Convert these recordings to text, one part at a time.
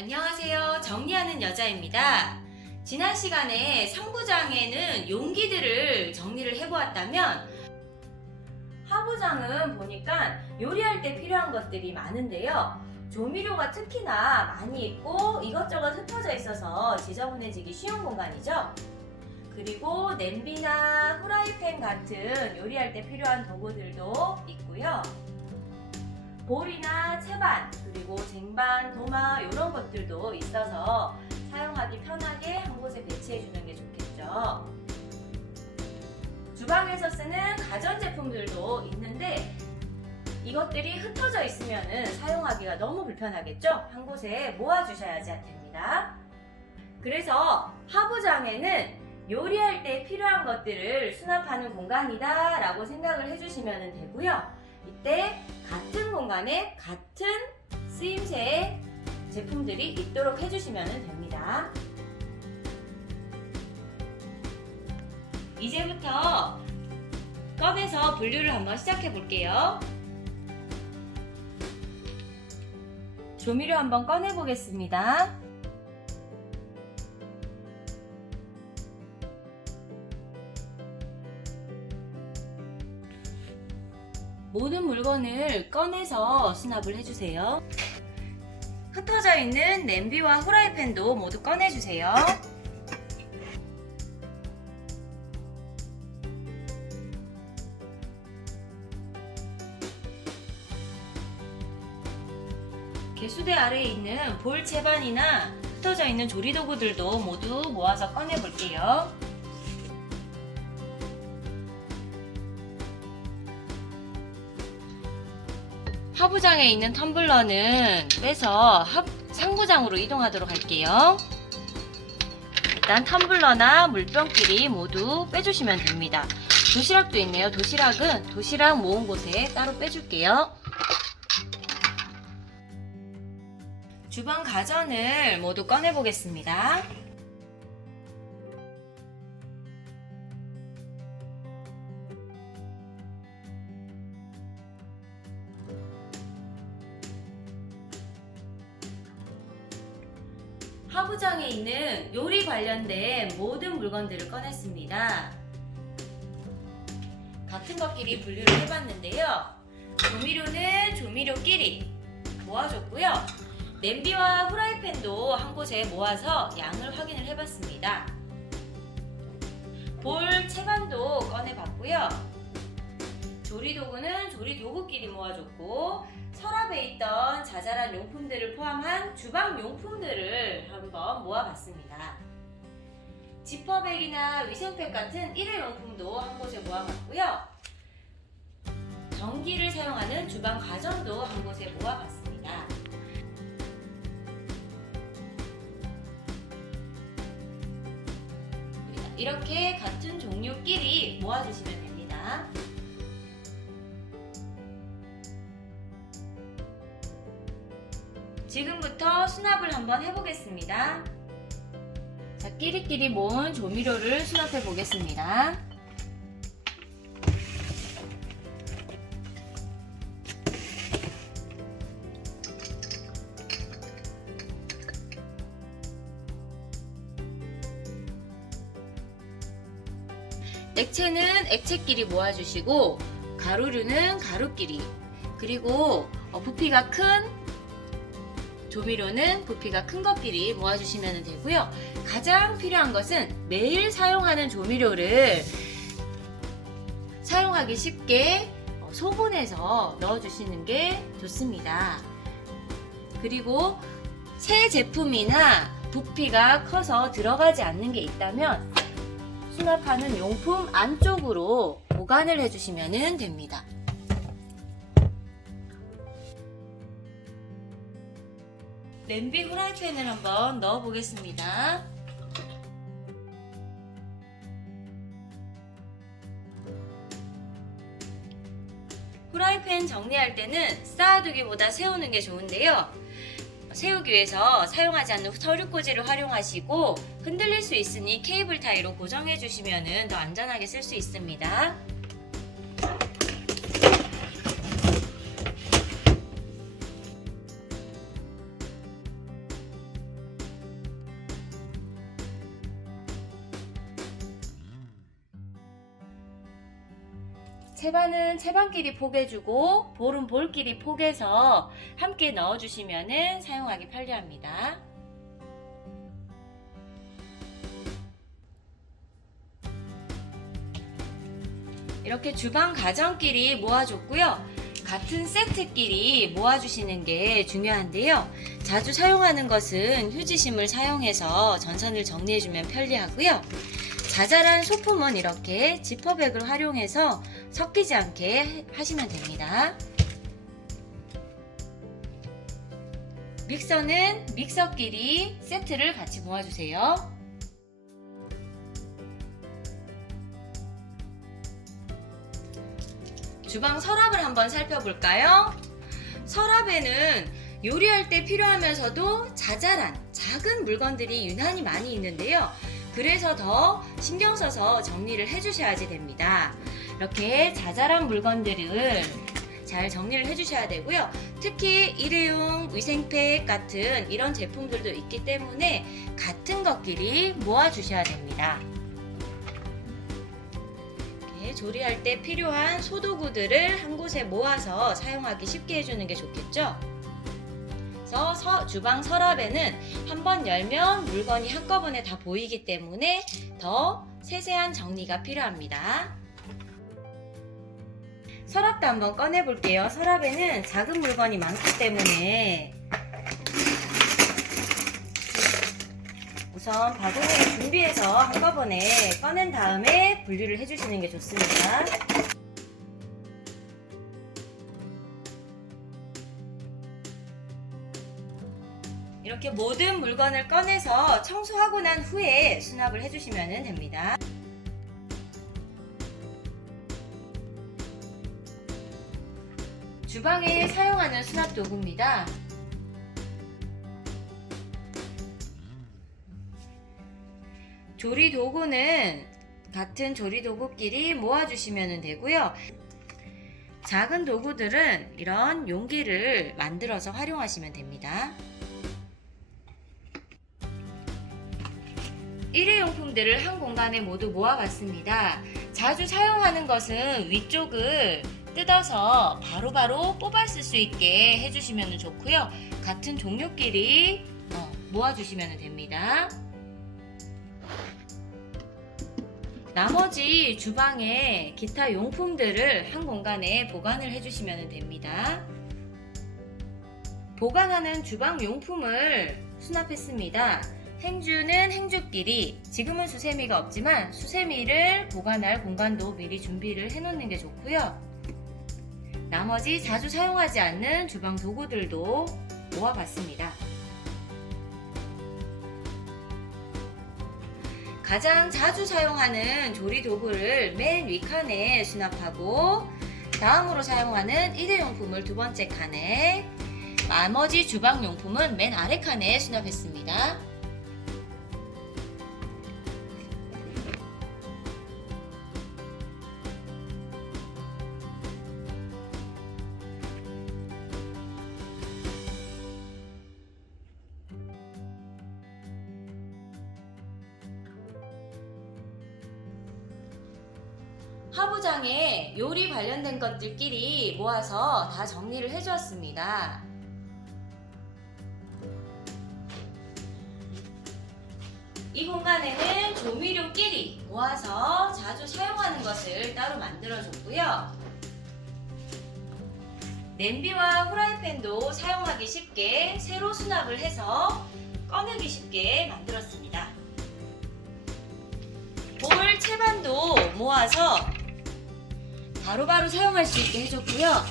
안녕하세요. 정리하는 여자입니다. 지난 시간에 상부장에는 용기들을 정리를 해보았다면 하부장은 보니까 요리할 때 필요한 것들이 많은데요. 조미료가 특히나 많이 있고 이것저것 흩어져 있어서 지저분해지기 쉬운 공간이죠. 그리고 냄비나 후라이팬 같은 요리할 때 필요한 도구들도 있고요. 볼이나 채반, 그리고 쟁반, 도마 이런 것들도 있어서 사용하기 편하게 한 곳에 배치해 주는 게 좋겠죠. 주방에서 쓰는 가전제품들도 있는데 이것들이 흩어져 있으면 사용하기가 너무 불편하겠죠? 한 곳에 모아주셔야 됩니다. 그래서 하부장에는 요리할 때 필요한 것들을 수납하는 공간이다 라고 생각을 해주시면 되고요. 이때 같은 공간에 같은 쓰임새의 제품들이 있도록 해주시면 됩니다. 이제부터 꺼내서 분류를 한번 시작해 볼게요. 조미료 한번 꺼내 보겠습니다. 모든 물건을 꺼내서 수납을 해주세요. 흩어져 있는 냄비와 후라이팬도 모두 꺼내주세요. 개수대 아래에 있는 볼 채반이나 흩어져 있는 조리도구들도 모두 모아서 꺼내 볼게요. 하부장에 있는 텀블러는 빼서 상부장으로 이동하도록 할게요. 일단 텀블러나 물병끼리 모두 빼주시면 됩니다. 도시락도 있네요. 도시락 모은 곳에 따로 빼줄게요. 주방 가전을 모두 꺼내 보겠습니다. 하부장에 있는 요리 관련된 모든 물건들을 꺼냈습니다. 같은 것끼리 분류를 해봤는데요. 조미료는 조미료끼리 모아줬고요. 냄비와 후라이팬도 한 곳에 모아서 양을 확인을 해봤습니다. 볼, 채반도 꺼내봤고요. 조리도구는 조리도구끼리 모아줬고 서랍에 있던 자잘한 용품들을 포함한 주방 용품들을 한번 모아봤습니다. 지퍼백이나 위생팩 같은 일회용품도 한 곳에 모아봤고요. 전기를 사용하는 주방 가전도 한 곳에 모아봤습니다. 이렇게 같은 종류끼리 모아주시면 됩니다. 지금부터 수납을 한번 해보겠습니다. 자, 끼리끼리 모은 조미료를 수납해 보겠습니다. 액체는 액체끼리 모아주시고 가루류는 가루끼리, 그리고 부피가 큰 조미료는 부피가 큰 것끼리 모아주시면 되고요. 가장 필요한 것은 매일 사용하는 조미료를 사용하기 쉽게 소분해서 넣어주시는 게 좋습니다. 그리고 새 제품이나 부피가 커서 들어가지 않는 게 있다면 수납하는 용품 안쪽으로 보관을 해주시면 됩니다. 냄비 후라이팬을 한번 넣어 보겠습니다. 후라이팬 정리할 때는 쌓아두기보다 세우는 게 좋은데요. 세우기 위해서 사용하지 않는 서류꽂이를 활용하시고 흔들릴 수 있으니 케이블 타이로 고정해 주시면 더 안전하게 쓸 수 있습니다. 채반은 채반끼리 포개주고 볼은 볼끼리 포개서 함께 넣어주시면 사용하기 편리합니다. 이렇게 주방 가정끼리 모아줬고요. 같은 세트끼리 모아주시는 게 중요한데요. 자주 사용하는 것은 휴지심을 사용해서 전선을 정리해주면 편리하고요. 자잘한 소품은 이렇게 지퍼백을 활용해서 섞이지 않게 하시면 됩니다. 믹서는 믹서끼리 세트를 같이 모아주세요. 주방 서랍을 한번 살펴볼까요? 서랍에는 요리할 때 필요하면서도 자잘한 작은 물건들이 유난히 많이 있는데요. 그래서 더 신경 써서 정리를 해주셔야지 됩니다. 이렇게 자잘한 물건들을 잘 정리를 해주셔야 되고요. 특히 일회용 위생팩 같은 이런 제품들도 있기 때문에 같은 것끼리 모아주셔야 됩니다. 조리할 때 필요한 소도구들을 한 곳에 모아서 사용하기 쉽게 해주는 게 좋겠죠? 그래서 주방 서랍에는 한번 열면 물건이 한꺼번에 다 보이기 때문에 더 세세한 정리가 필요합니다. 서랍도 한번 꺼내 볼게요. 서랍에는 작은 물건이 많기 때문에 우선 바구니를 준비해서 한꺼번에 꺼낸 다음에 분리를 해주시는 게 좋습니다. 이렇게 모든 물건을 꺼내서 청소하고 난 후에 수납을 해주시면 됩니다. 주방에 사용하는 수납 도구입니다. 조리 도구는 같은 조리 도구끼리 모아주시면 되고요. 작은 도구들은 이런 용기를 만들어서 활용하시면 됩니다. 일회용품들을 한 공간에 모두 모아봤습니다. 자주 사용하는 것은 위쪽을 뜯어서 바로바로 뽑아 쓸 수 있게 해주시면 좋고요. 같은 종류끼리 모아주시면 됩니다. 나머지 주방의 기타 용품들을 한 공간에 보관을 해주시면 됩니다. 보관하는 주방 용품을 수납했습니다. 행주는 행주끼리, 지금은 수세미가 없지만 수세미를 보관할 공간도 미리 준비를 해놓는 게 좋고요. 나머지 자주 사용하지 않는 주방 도구들도 모아봤습니다. 가장 자주 사용하는 조리 도구를 맨 윗칸에 수납하고 다음으로 사용하는 일회용품을 두 번째 칸에, 나머지 주방용품은 맨 아래 칸에 수납했습니다. 하부장에 요리 관련된 것들끼리 모아서 다 정리를 해주었습니다. 이 공간에는 조미료끼리 모아서 자주 사용하는 것을 따로 만들어줬고요. 냄비와 후라이팬도 사용하기 쉽게 새로 수납을 해서 꺼내기 쉽게 만들었습니다. 볼 채반도 모아서 바로바로 사용할 수 있게 해줬고요.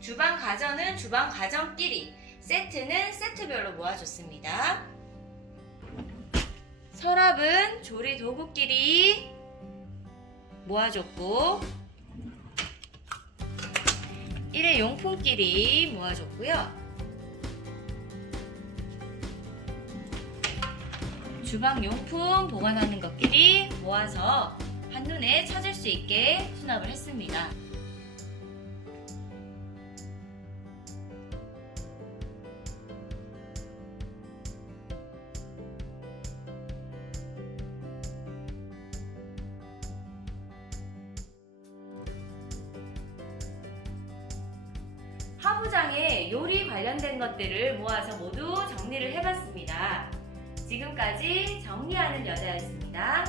주방 가전은 주방 가전끼리, 세트는 세트별로 모아줬습니다. 서랍은 조리 도구끼리 모아줬고, 일회용품끼리 모아줬고요. 주방용품 보관하는 것끼리 모아서 한눈에 찾을 수 있게 수납을 했습니다. 하부장의 요리 관련된 것들을 모아서 모두 정리를 해봤습니다. 지금까지 정리하는 여자였습니다.